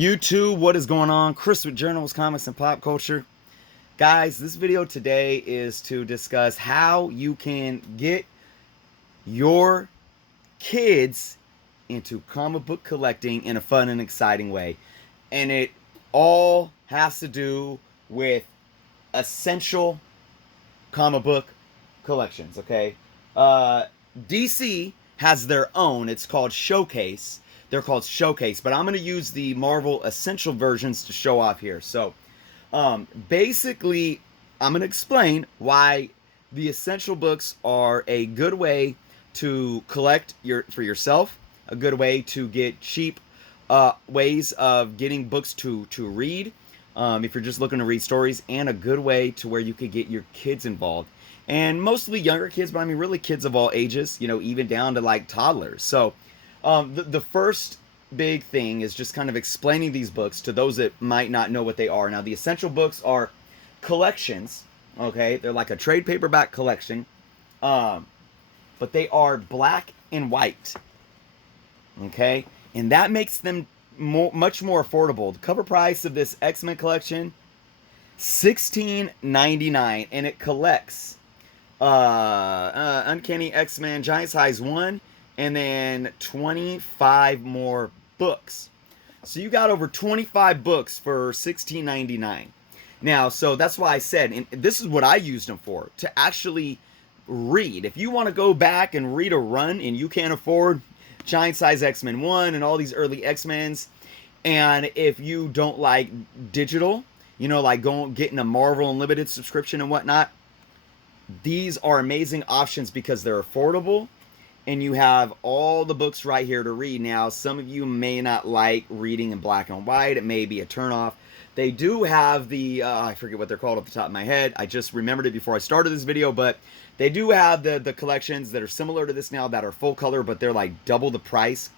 YouTube, what is going on? Chris with Journals, Comics, and Pop Culture. Guys, this video today is to discuss how you can get your kids into comic book collecting in a fun and exciting way. And it all has to do with essential comic book collections, okay? DC has their own. It's called Showcase. They're called Showcase, but I'm going to use the Marvel Essential versions to show off here. So, basically, I'm going to explain why the Essential books are a good way to collect for yourself, a good way to get cheap ways of getting books to read, if you're just looking to read stories, and a good way to where you could get your kids involved. And mostly younger kids, but I mean really kids of all ages, even down to like toddlers. So the first big thing is just kind of explaining these books to those that might not know what they are. Now, the Essential books are collections, okay? They're like a trade paperback collection, but they are black and white, okay? And that makes them much more affordable. The cover price of this X-Men collection, $16.99, and it collects Uncanny X-Men Giant Size 1, and then 25 more books. So you got over 25 books for $16.99. Now, so that's why I said, and this is what I used them for, to actually read. If you want to go back and read a run and you can't afford Giant Size X-Men 1 and all these early X-Men's, and if you don't like digital, like getting a Marvel Unlimited subscription and whatnot, these are amazing options because they're affordable and you have all the books right here to read. Now, some of you may not like reading in black and white. It may be a turnoff. They do have the, I forget what they're called off the top of my head. I just remembered it before I started this video, but they do have the collections that are similar to this now that are full color, but they're like double the price.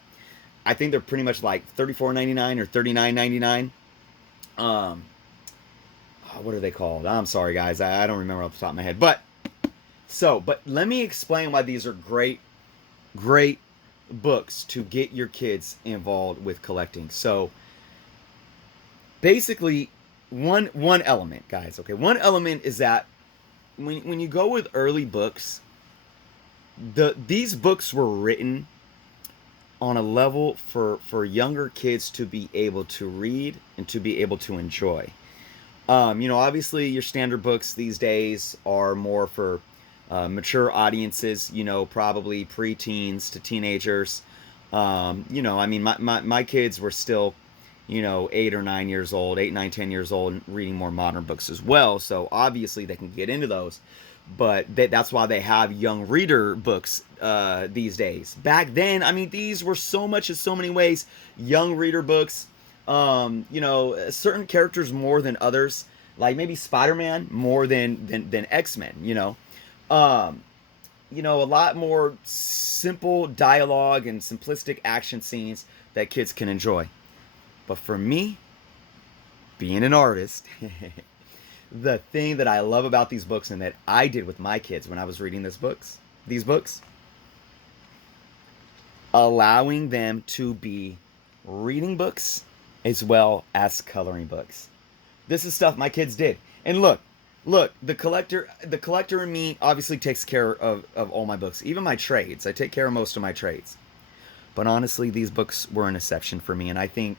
I think they're pretty much like $34.99 or $39.99. What are they called? I'm sorry, guys. I don't remember off the top of my head. But let me explain why these are great books to get your kids involved with collecting. So basically, one element, guys, okay, one element is that when you go with early books, these books were written on a level for younger kids to be able to read and to be able to enjoy. Obviously your standard books these days are more for mature audiences, probably preteens to teenagers. I mean, my kids were still, 8 or 9 years old, 8, 9, 10 years old, and reading more modern books as well. So obviously they can get into those. But that's why they have young reader books these days. Back then, I mean, these were so many ways young reader books. Certain characters more than others, like maybe Spider-Man more than X-Men. A lot more simple dialogue and simplistic action scenes that kids can enjoy. But for me, being an artist, the thing that I love about these books and that I did with my kids when I was reading these books, allowing them to be reading books as well as coloring books. This is stuff my kids did. And look, the collector in me obviously takes care of all my books, even my trades. I take care of most of my trades. But honestly, these books were an exception for me, and I think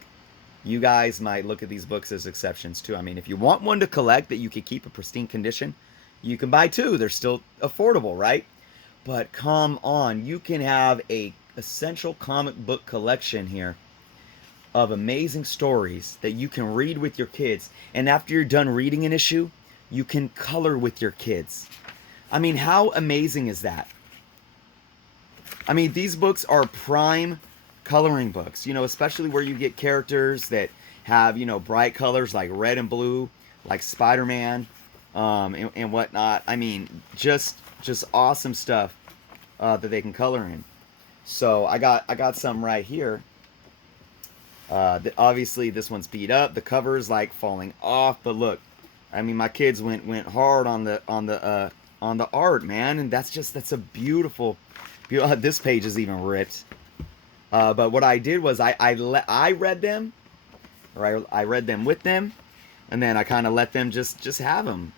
you guys might look at these books as exceptions too. I mean, if you want one to collect that you can keep in pristine condition, you can buy two. They're still affordable, right? But come on, you can have a essential comic book collection here of amazing stories that you can read with your kids. And after you're done reading an issue, you can color with your kids. I mean, how amazing is that? I mean, these books are prime coloring books, especially where you get characters that have, bright colors like red and blue, like Spider-Man, and whatnot. I mean, just awesome stuff that they can color in. So I got some right here. Obviously this one's beat up. The cover is like falling off, but look, I mean, my kids went hard on the art, man, and that's a beautiful. This page is even ripped. But what I did was I read them or I read them with them, and then I kind of let them just have them,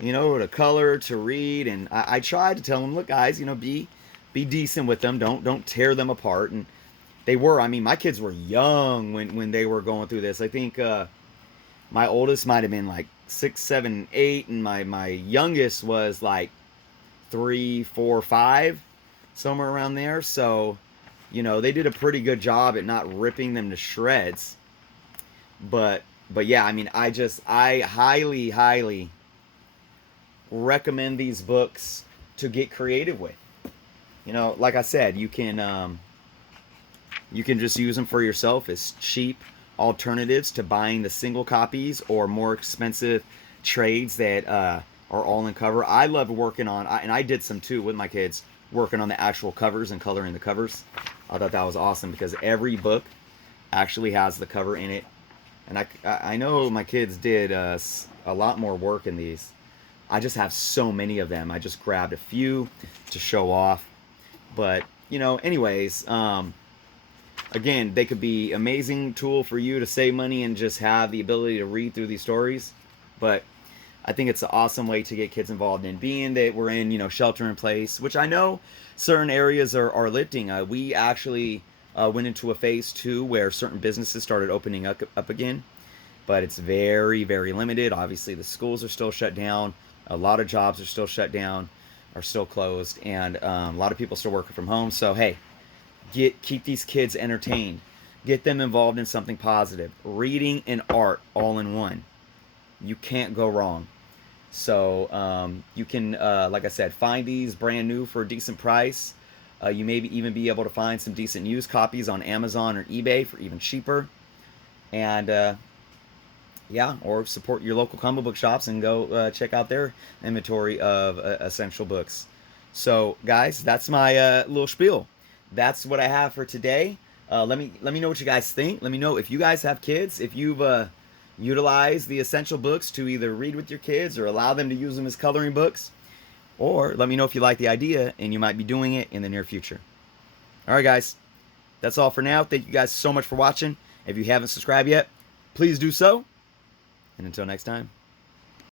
you know, to color, to read, and I tried to tell them, look, guys, you know, be decent with them, don't tear them apart, and they were. I mean, my kids were young when they were going through this. I think my oldest might have been like 6, 7, 8, and my youngest was like 3, 4, 5, somewhere around there. So, you know, they did a pretty good job at not ripping them to shreds. But yeah, I mean, I highly recommend these books to get creative with. You know, like I said, you can just use them for yourself as cheap alternatives to buying the single copies or more expensive trades that are all in cover. I love working on, and I did some too with my kids, working on the actual covers and coloring the covers. I thought that was awesome because every book actually has the cover in it. And I know my kids did a lot more work in these. I just have so many of them. I just grabbed a few to show off. But, you know, anyways, again, they could be amazing tool for you to save money and just have the ability to read through these stories. But I think it's an awesome way to get kids involved in, being that we're in, you know, shelter in place, which I know certain areas are lifting. We actually went into a phase 2 where certain businesses started opening up again, but it's very, very limited. Obviously, the schools are still shut down. A lot of jobs are still shut down, are still closed, and a lot of people still working from home. So hey, keep these kids entertained, get them involved in something positive. Reading and art all in one. You can't go wrong. So you can, like I said, find these brand new for a decent price. You may even be able to find some decent used copies on Amazon or eBay for even cheaper. And yeah, or support your local comic book shops and go check out their inventory of essential books. So guys, that's my little spiel. That's what I have for today. Let me know what you guys think. Let me know if you guys have kids, if you've utilized the essential books to either read with your kids or allow them to use them as coloring books. Or let me know if you like the idea and you might be doing it in the near future. All right, guys. That's all for now. Thank you guys so much for watching. If you haven't subscribed yet, please do so. And until next time.